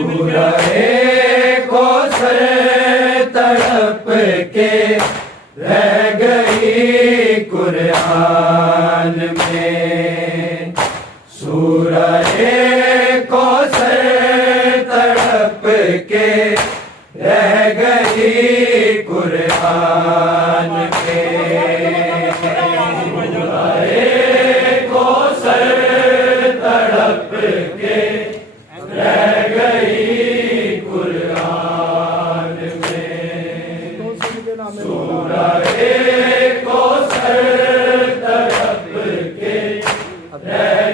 سورہ کو سر تڑپ کے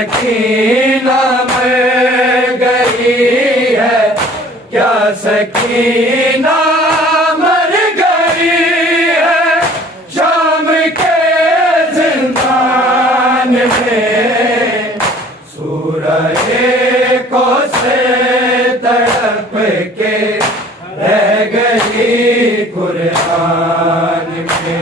سکینہ مر گئی ہے، کیا سکینہ مر گئی ہے، شام کے زندان میں سورہ کوثر تڑپ کے رہ گئی قرآن میں،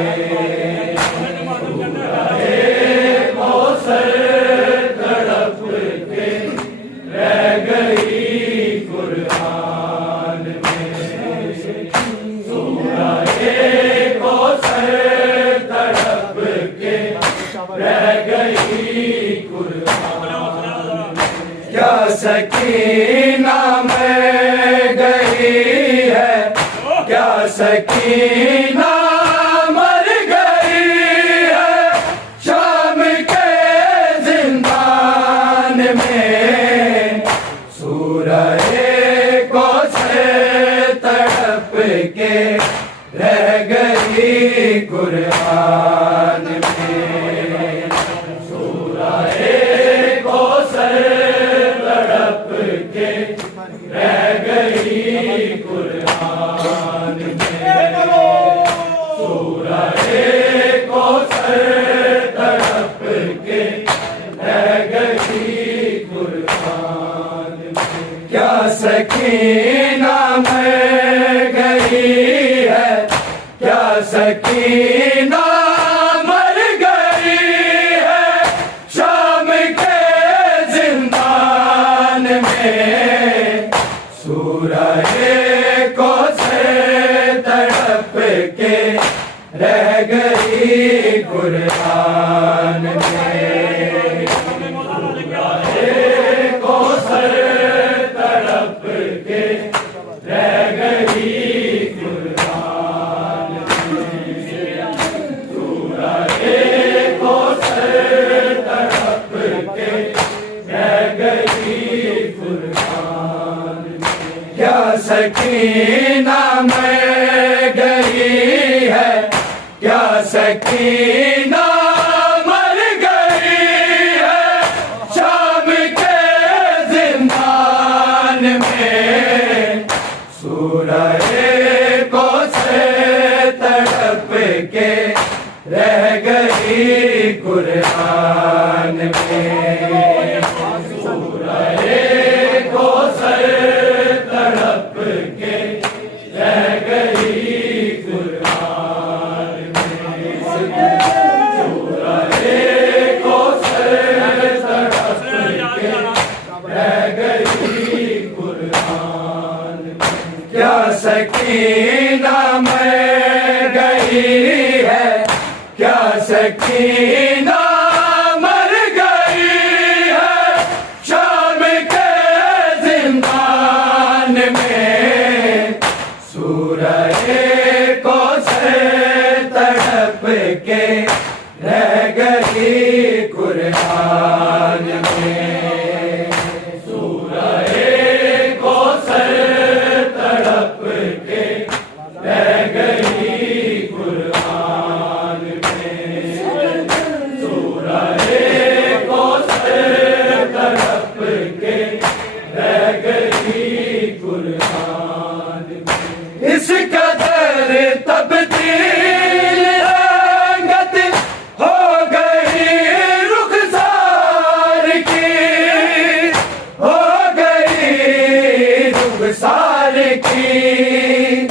کیا سکینہ مر گئی ہے، کیا سکینہ مر گئی ہے، شام کے زندان میں سورہ کوثر تڑپ کے رہ گئی قرآن میں، سورہ کوثر تڑپ کے رہ گئی قرآن میں، سورہ کوثر تڑپ کے رہ گئی قرآن میں، کیا سکینہ مر گئی ہے، کیا سکینہ مر گئی ہے، شام کے زندان میں سورہ کوثر تڑپ کے رہ گئی قرآن میں، سورہ کوثر تڑپ کے رہ گئی قرآن میں، سورہ کوثر تڑپ کے رہ گئی قرآن میں، کیا سکینہ مر گئی ہے، کیا سکینہ مر گئی ہے، شام کے زندان میں سورہ کوثر تڑپ کے رہ گئی قرآن میں، سورہ کوثر تڑپ کے رہ گئی قرآن میں، سورہ کوثر تڑپ کے رہ گئی قرآن میں، کیا سکینہ مر گئی ہے، کیا سکینہ مر گئی ہے، شام کے زندان میں سورہ کوثر تڑپ کے رہ گئی قرآن میں، سورہ کوثر تڑپ کے رہ گئی قرآن میں، سورہ کوثر تڑپ کے رہ گئی قرآن میں، اس قدر تبدیل رنگت ہو گئی رخسار کی، ہو گئی رخسار کی،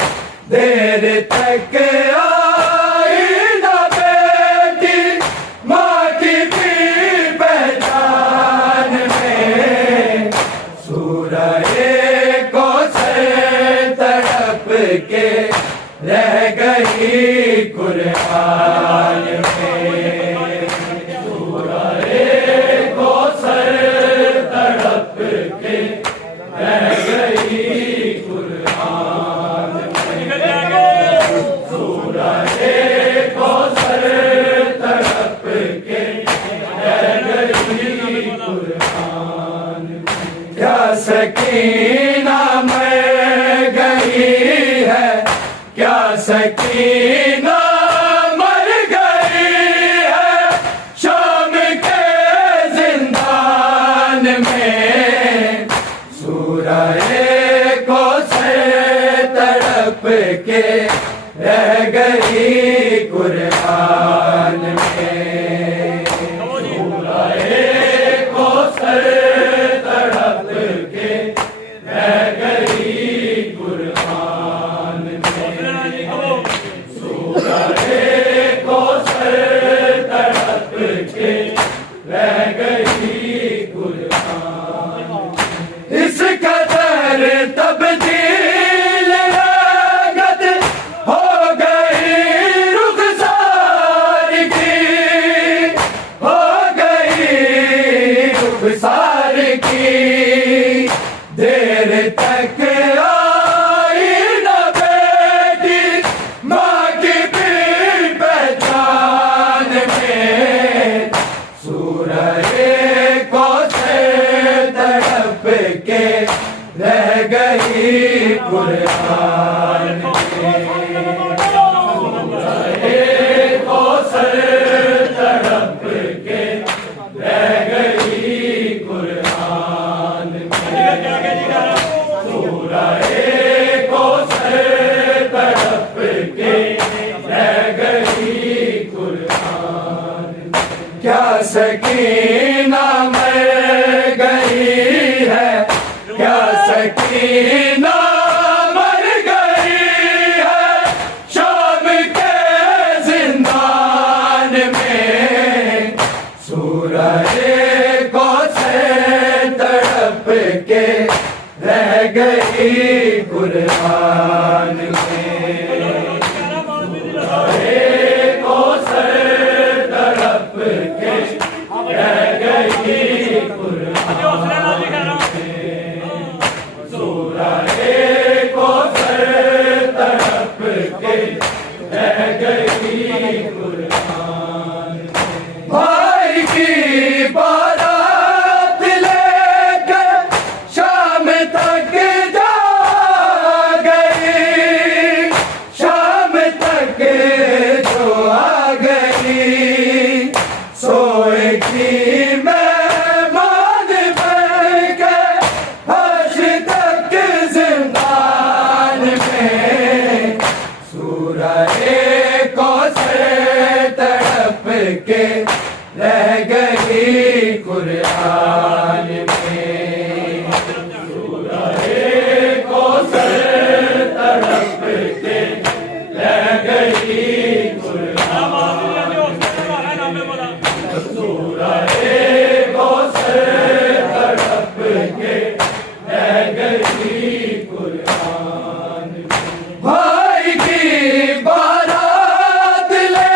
دیر تک آئی نہ بیٹی ماں کی بھی پہچان میں سورہ کوثر تڑپ کے رہ گئی قرآن میں، سورہ کوثر تڑپ کے رہ گئی قرآن میں، سورہ کوثر تڑپ کے رہ گئی قرآن میں، کیا سکینہ مر گئی ہے، کیا سکینہ مر گئی ہے، شام کے زندان رخسار کی دیر تک آئی نہ بیٹی ماں کی بھی پہچان میں سورہ کوثر تڑپ کے رہ گئی قرآن میں سورہ کوثر تڑپ کے رہ گئی قرآن میں سورہ کوثر تڑپ کے رہ گئی قرآن میں کیا سکینہ مر گئی ہے کیا سکینہ مر گئی ہے شام کے زندان میں سورہ کوثر تڑپ کے رہ گئی قرآن میں سورہ کوثر تڑپ کے رہ گئی قرآن میں سورہ کوثر تڑپ کے رہ گئی قرآن بھائی کی بارات لے کر شام تک جا گئی شام تک جو آ گئی سوئے کی مہمان بن کے حشر تک زندان میں سورہ کوثر تڑپ کے رہ گئی قرآن میں سورہ کوثر تڑپ کے رہ گئی قرآن سورہ کوثر تڑپ کے رہ گئی قرآن بھائی کی بارات لے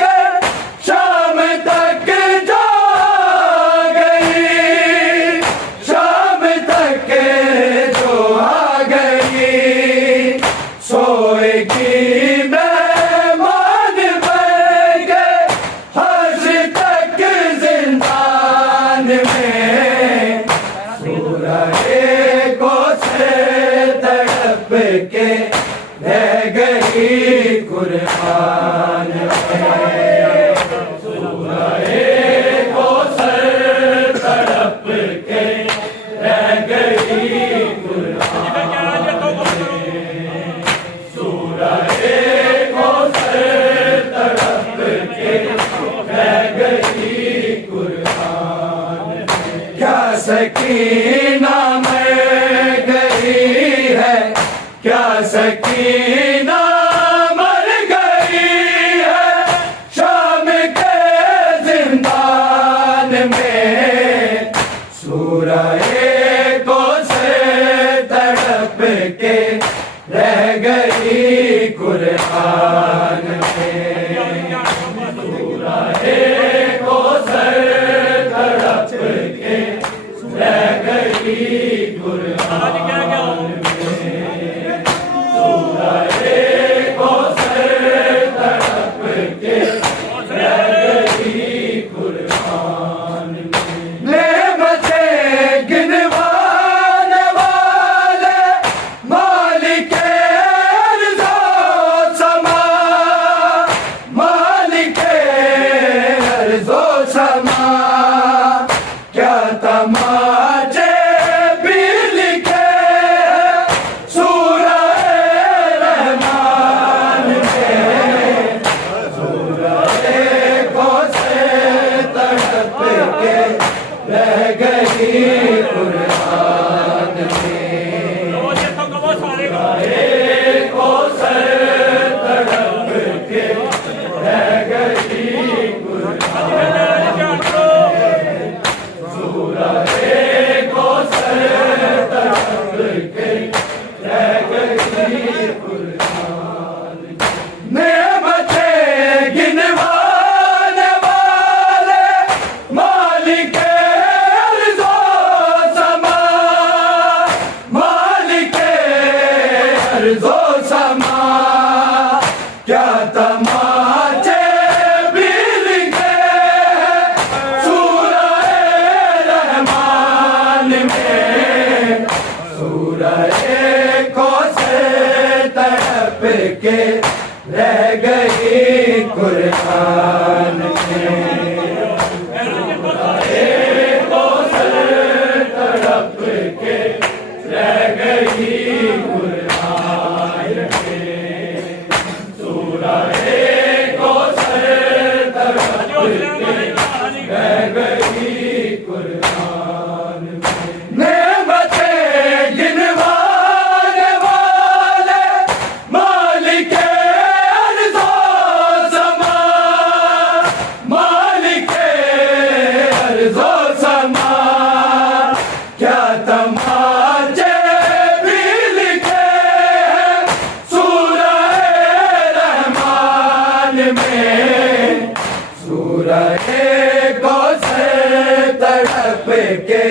کر شام تک جا گئی شام تک جو آ گئی سوئے کی مہمان بن گئے حشر تک زندان میں سورہ کوثر تڑپ کے رہ گئی قرآن میں سورہ کوثر تڑپ کے رہ گئی قرآن میں سورہ کوثر تڑپ کے رہ گئی قرآن میں کیا سکینہ مر گئی ہے کیا سکینہ مر گئی ہے شام کے زندان میں سورہ کوثر تڑپ کے رہ گئی قرآن میں سورہ کوثر تڑپ کے رہ گئی قرآن میں سورہ کوثر تڑپ کے رہ گئی قرآن میں نعمتیں گنوانے والے مالک ارض و سما مالک ارض و سما کیا تماچے بھی لکھے ہیں سورہ رحمان میں سورہ کوثر تڑپ کے رہ گئی قرآن میں سورہ کوثر تڑپ کے رہ گئی قرآن میں سورہ کوثر تڑپ کے رہ گئی قرآن میں نعمتیں گنوانے والے مالک کے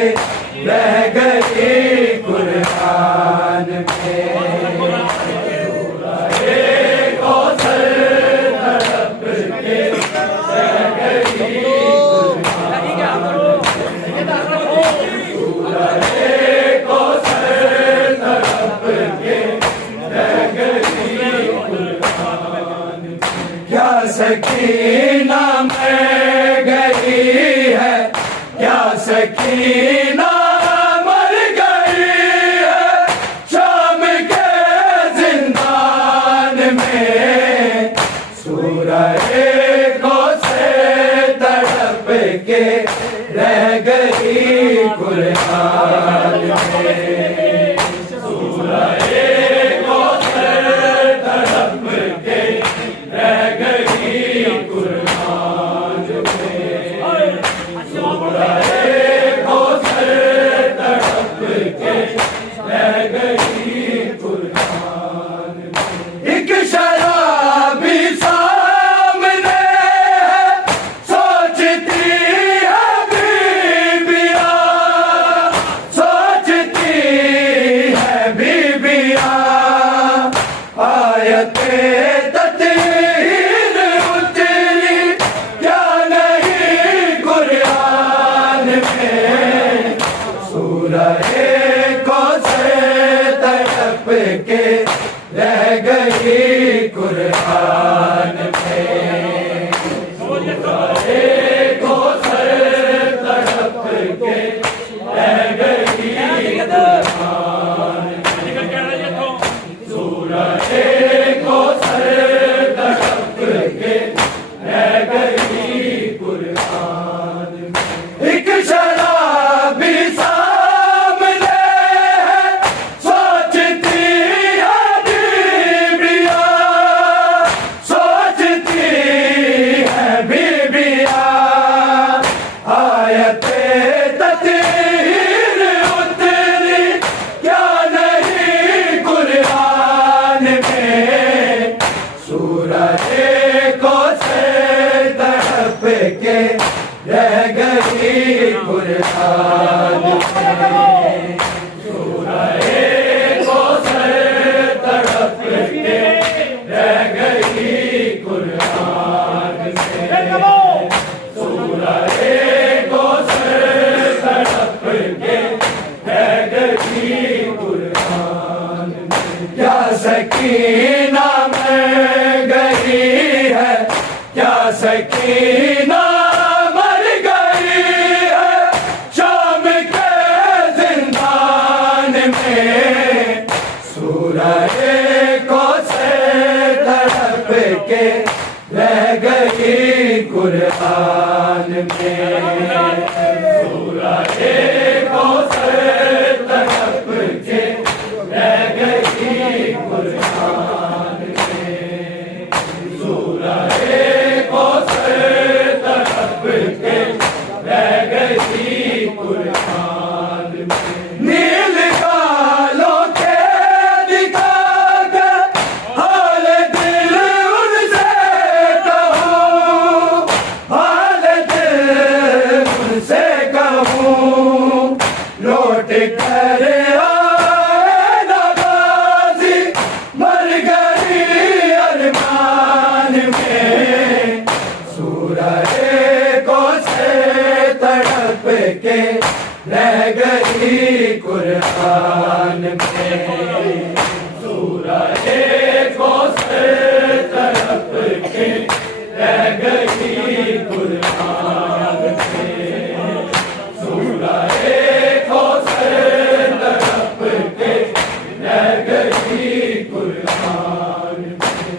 رہ گئی قرآن میں کیا سکینہ مر گئی ہے کیا سکینہ مر گئی ہے شام کے زندان میں سورہ کوثر تڑپ کے رہ گئی قرآن میں سورہ کوثر تڑپ کے رہ گئی قرآن میں سورہ کوثر تڑپ کے رہ گئی قرآن میں ایک شرابی سامنے ہے سوچتی ہے بیبیاں سوچتی ہے بیبیاں آیتیں کے رہ گئی قرآن میں سورہ کوثر تڑپ کے رہ گئی قرآن میں سورہ کوثر تڑپ کے رہ گئی قرآن میں ایک شرابی کے رہ گئی قرآن میں سورہ کوثر تڑپ کے رہ گئی قرآن میں سورہ کوثر تڑپ کے رہ گئی قرآن میں کیا سکینہ مر گئی ہے کیا سکینہ مر گئی ہے شام کے زندان میں سورہ کوثر تڑپ کے رہ گئی قرآن میں سورہ کوثر تڑپ کے رہ گئی قرآن میں سورہ رہ گئی قرآن میں نیل گالوں کے دکھا کر حال دل ان سے کہوں حال دل ان سے کہوں لوٹ کر آئے نوازی مر گئی ارمان میں سورہ تڑپ کے رہ گئی قرآن میں سورہ کوثر تڑپ کے رہ گئی قرآن میں سورہ کوثر تڑپ کے رہ گئی قرآن میں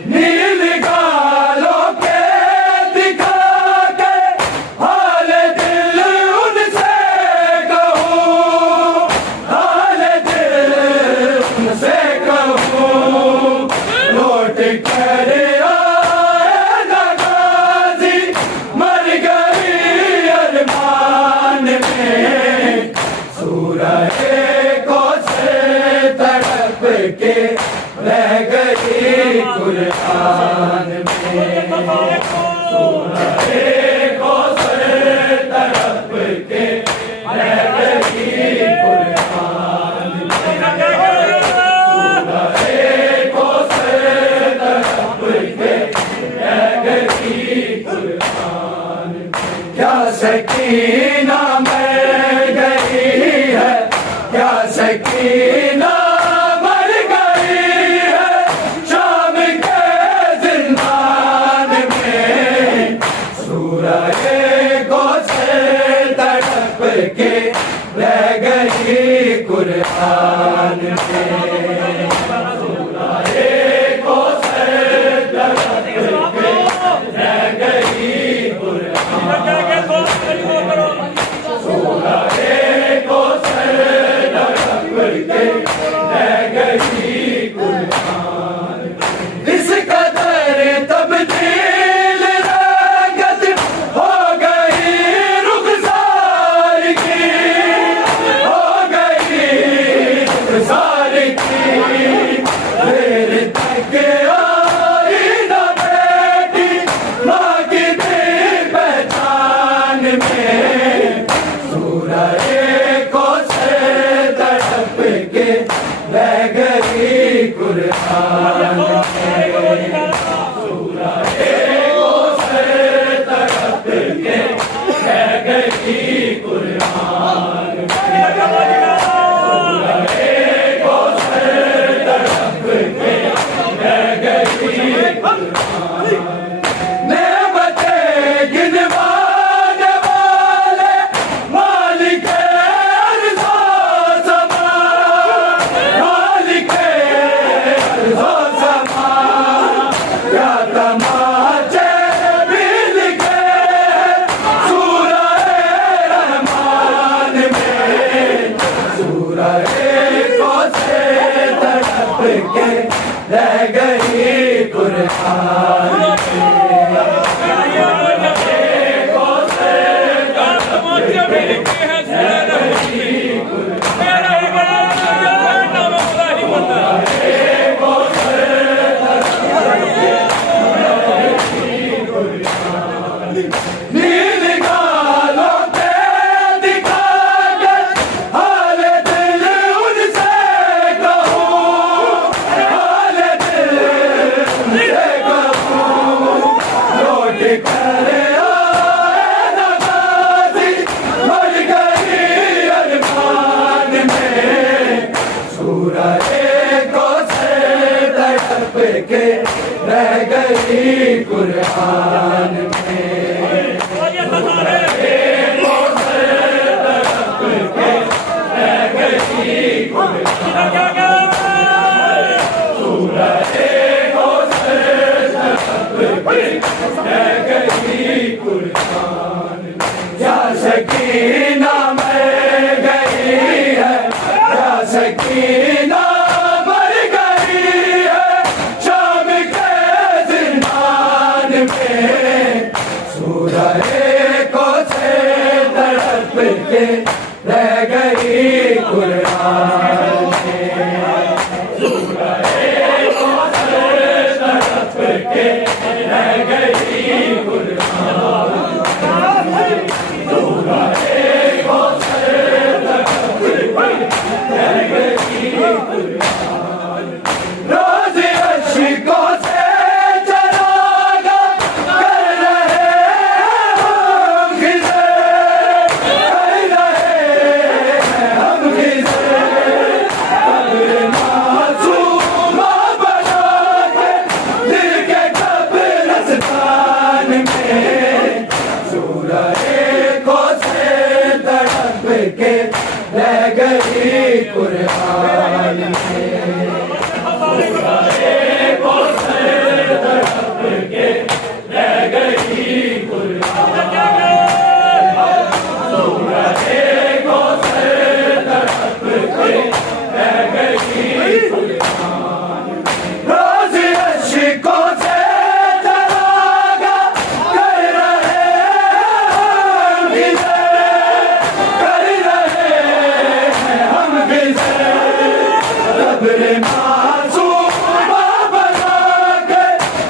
نیل گالوں کے دکھا کے حال دل ان سے کہوں حال دل ان سے کہوں لوٹ کر آئے نغازی مر گئی ارمان میں سورہ کوثر تڑپ کے رہ گئی قرآن میں سورہ کوثر تڑپ کے رہ گئی رہ گئی قرآن میں اس قدر تبدیل رنگت ہو گئی رخسار کی ہو گئی رخسار کی دیر تک آئی نہ بیٹی ماں کی دل پہچان میں سورہ کوثر تڑپ کے رہ گئی قرآن رہ گئی قرآن رہ گئی قرآن میں یا سکینہ مر گئی ہے یا سکینہ مر گئی ہے شام کے زندان میں سورہ کوثر تڑپ کے رہ گئی قرآن میں سورہ کوثر تڑپ کے رہ گئی قرآن روز اشکوں سے چراغاں کر رہے ہم خضر کر رہے ہم خضر قبر معصومہ بنا کے دل کے قبرستان میں سورہ کوثر تڑپ کے رہ گئی قرآن میں روز اشکوں سے چراغاں کر رہے ہم خضر کر رہے ہم خضر قبر معصومہ بنا کے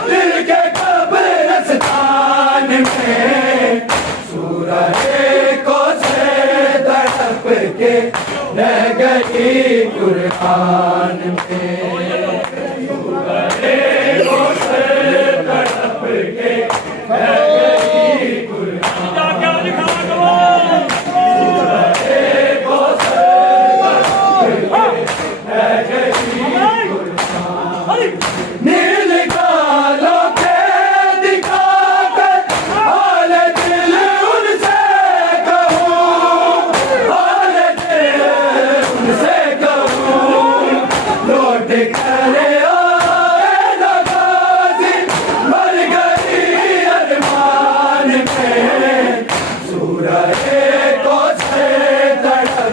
دل کے قبرستان میں سورہ کوثر تڑپ کے رہ گئی قرآن میں کوثر تڑپ کے رہ گئی نیل گالوں کے دکھا کر حال دل ان سے کہوں حال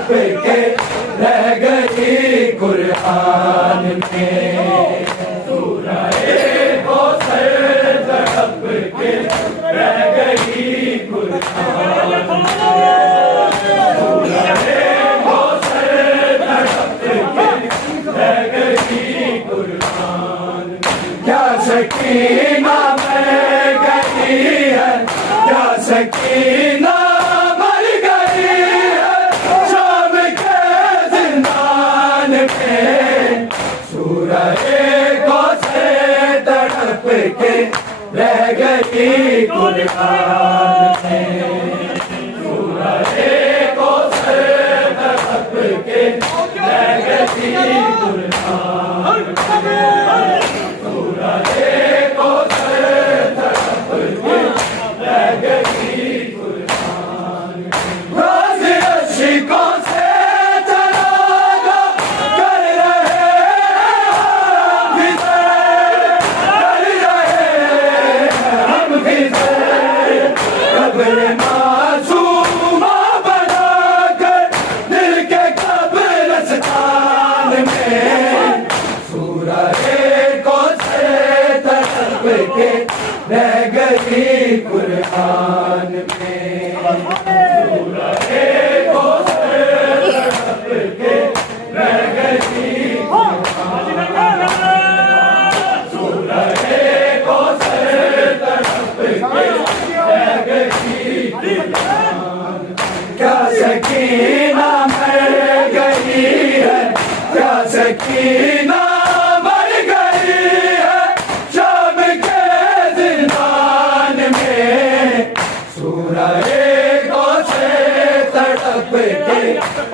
تڑپ کے رہ گئی قرآن میں سورہ کوثر تڑپ کے رہ گئی قرآن میں سورہ کوثر تڑپ کے رہ گئی قرآن میں کیا سکینہ مر گئی ہے کیا سکینہ مر گئی ہے شام کے زندان میں سورہ کوثر تڑپ کے رہ گئی قرآن میں سورہ کوثر تڑپ کے رہ گئی قرآن میں سورہ کوثر تڑپ کے رہ گئی قرآن میں راز عشقوں سے چراغاں کر رہے ہم فضل کر رہے ہم فضل قبر معصومہ بنا کر دل کے قبرستان میں سورہ کوثر تڑپ کے رہ گئی قرآن میں سورہ کوثر تڑپ کے رہ گئی قرآن میں سورہ کوثر تڑپ کے رہ گئی قرآن میں کیا سکینہ مر گئی ہے کیا سکینہ مر گئی ہے شام کے زندان میں سورہ کوثر تڑپ کے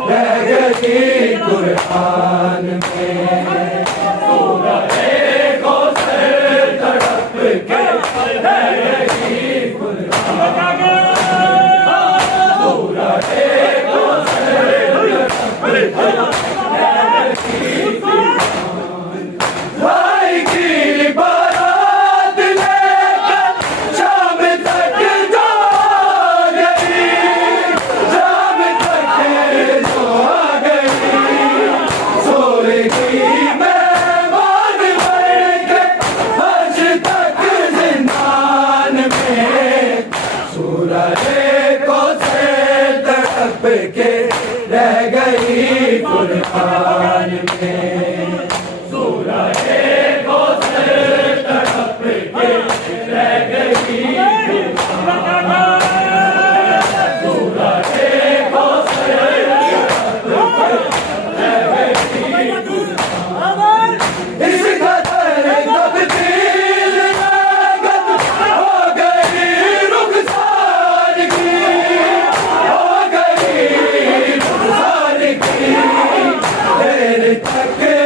رہ گئی قرآن میں سورہ کوثر تڑپ کے رہ گئی قرآن میں سورہ کوثر تڑپ کے رہ گئی قرآن بھائی کی بارات لے کر شام تک جا گئی شام تک جو گئی سو گئی مہمان بن کے حج تک زندان میں سورہ کوثر تڑپ کے رہ گئی قرآن میں سورہ کوثر تڑپ کے رہ گئی قرآن میں سورہ کوثر تڑپ کے رہ گئی قرآن اس قدر تبدیل رنگت ہو گئی رخسار کی ہو گئی رخسار کی دیر تک